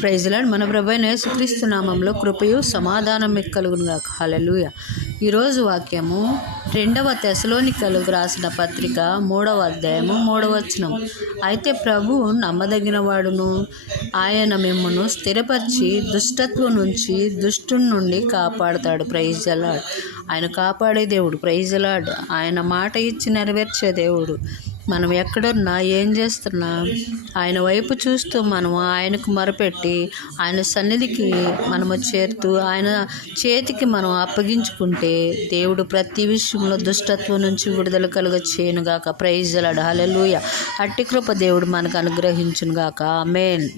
Praise lord. మన ప్రభు అయిన యేసుక్రీస్తు నామంలో కృపయు సమాధానం కలుగునుగాక. హల్లెలూయా. ఈరోజు వాక్యము 2వ తెస్సలోనికలకు రాసిన పత్రిక 3వ అధ్యాయము 3వ వచనం. అయితే ప్రభువు నమ్మదగిన వాడును, ఆయన మిమ్మును స్థిరపరిచి దుష్టత్వం నుంచి దుష్టుని నుండి కాపాడుతాడు. Praise Lord. ఆయన కాపాడే దేవుడు. Praise Lord. ఆయన మాట ఇచ్చి నెరవేర్చే దేవుడు. మనం ఎక్కడున్నా ఏం చేస్తున్నా ఆయన వైపు చూస్తూ మనము ఆయనకు మొరపెట్టి ఆయన సన్నిధికి మనము చేరుతూ ఆయన చేతికి మనం అప్పగించుకుంటే దేవుడు ప్రతి విషయంలో దుష్టత్వం నుంచి విడుదల కలుగ చేయనుగాక. Praise lord. హల్లెలూయా. అట్టి కృప దేవుడు మనకు అనుగ్రహించునుగాక. ఆమేన్.